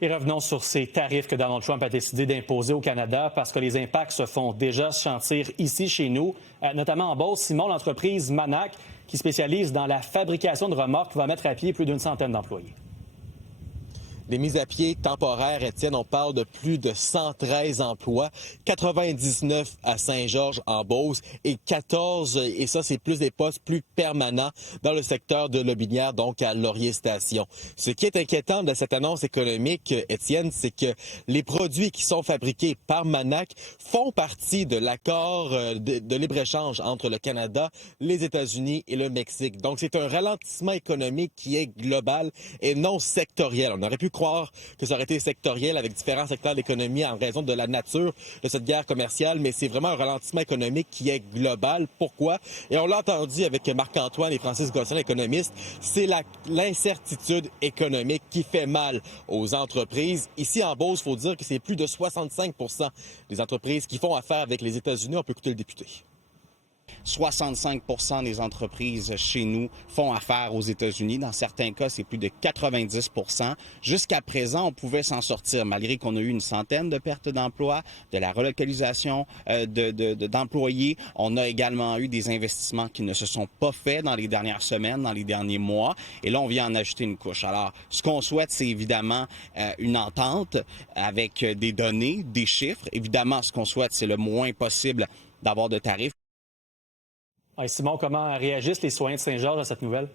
Et revenons sur ces tarifs que Donald Trump a décidé d'imposer au Canada parce que les impacts se font déjà sentir ici chez nous, notamment en Beauce. Simon, l'entreprise Manac, qui spécialise dans la fabrication de remorques, va mettre à pied plus d'une centaine d'employés. Des mises à pied temporaires, Étienne, on parle de plus de 113 emplois, 99 à Saint-Georges en Beauce et 14, et ça c'est plus des postes plus permanents dans le secteur de Lobinière, donc à Laurier-Station. Ce qui est inquiétant de cette annonce économique, Étienne, c'est que les produits qui sont fabriqués par Manac font partie de l'accord de libre-échange entre le Canada, les États-Unis et le Mexique. Donc c'est un ralentissement économique qui est global et non sectoriel. On aurait pu croire que ça aurait été sectoriel avec différents secteurs de l'économie en raison de la nature de cette guerre commerciale, mais c'est vraiment un ralentissement économique qui est global. Pourquoi? Et on l'a entendu avec Marc-Antoine et Francis Gosselin, économistes, c'est l'incertitude économique qui fait mal aux entreprises. Ici, en Beauce, il faut dire que c'est plus de 65 % des entreprises qui font affaire avec les États-Unis. On peut écouter le député. 65 % des entreprises chez nous font affaire aux États-Unis. Dans certains cas, c'est plus de 90 %. Jusqu'à présent, on pouvait s'en sortir, malgré qu'on a eu une centaine de pertes d'emplois, de la relocalisation d'employés. On a également eu des investissements qui ne se sont pas faits dans les dernières semaines, dans les derniers mois. Et là, on vient en ajouter une couche. Alors, ce qu'on souhaite, c'est évidemment une entente avec des données, des chiffres. Évidemment, ce qu'on souhaite, c'est le moins possible d'avoir de tarifs. Simon, comment réagissent les citoyens de Saint-Georges à cette nouvelle?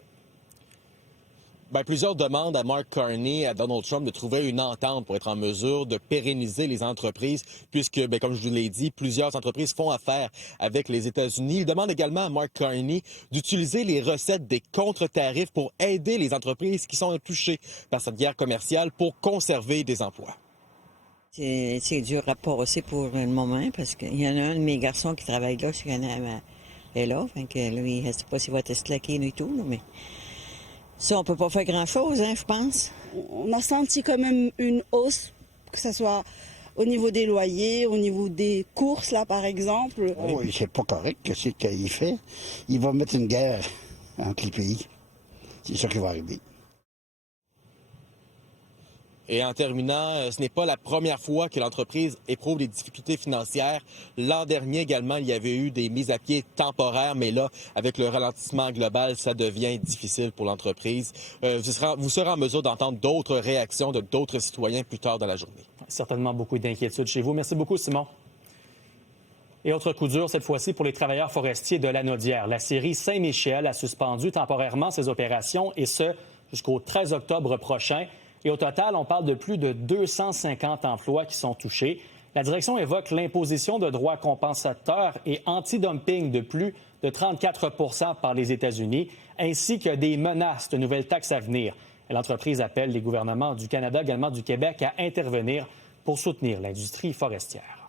Bien, plusieurs demandent à Mark Carney, à Donald Trump, de trouver une entente pour être en mesure de pérenniser les entreprises, puisque, bien, comme je vous l'ai dit, plusieurs entreprises font affaire avec les États-Unis. Ils demandent également à Mark Carney d'utiliser les recettes des contre-tarifs pour aider les entreprises qui sont touchées par cette guerre commerciale pour conserver des emplois. C'est dur à passer pour le moment, parce qu'il y en a un de mes garçons qui travaille là, je connais est là, fait que lui, je ne sais pas s'il va être slacké et tout, là, mais ça, on peut pas faire grand-chose, hein, je pense. On a senti quand même une hausse, que ce soit au niveau des loyers, au niveau des courses, là, par exemple. Oui, c'est pas correct, qu'est-ce qu'il fait. Il va mettre une guerre entre les pays. C'est ça qui va arriver. Et en terminant, ce n'est pas la première fois que l'entreprise éprouve des difficultés financières. L'an dernier également, il y avait eu des mises à pied temporaires, mais là, avec le ralentissement global, ça devient difficile pour l'entreprise. Vous serez en mesure d'entendre d'autres réactions de d'autres citoyens plus tard dans la journée. Certainement beaucoup d'inquiétudes chez vous. Merci beaucoup, Simon. Et autre coup dur, cette fois-ci pour les travailleurs forestiers de Lanaudière. La scierie Saint-Michel a suspendu temporairement ses opérations, et ce, jusqu'au 13 octobre prochain. Et au total, on parle de plus de 250 emplois qui sont touchés. La direction évoque l'imposition de droits compensateurs et anti-dumping de plus de 34 % par les États-Unis, ainsi que des menaces de nouvelles taxes à venir. L'entreprise appelle les gouvernements du Canada, également du Québec, à intervenir pour soutenir l'industrie forestière.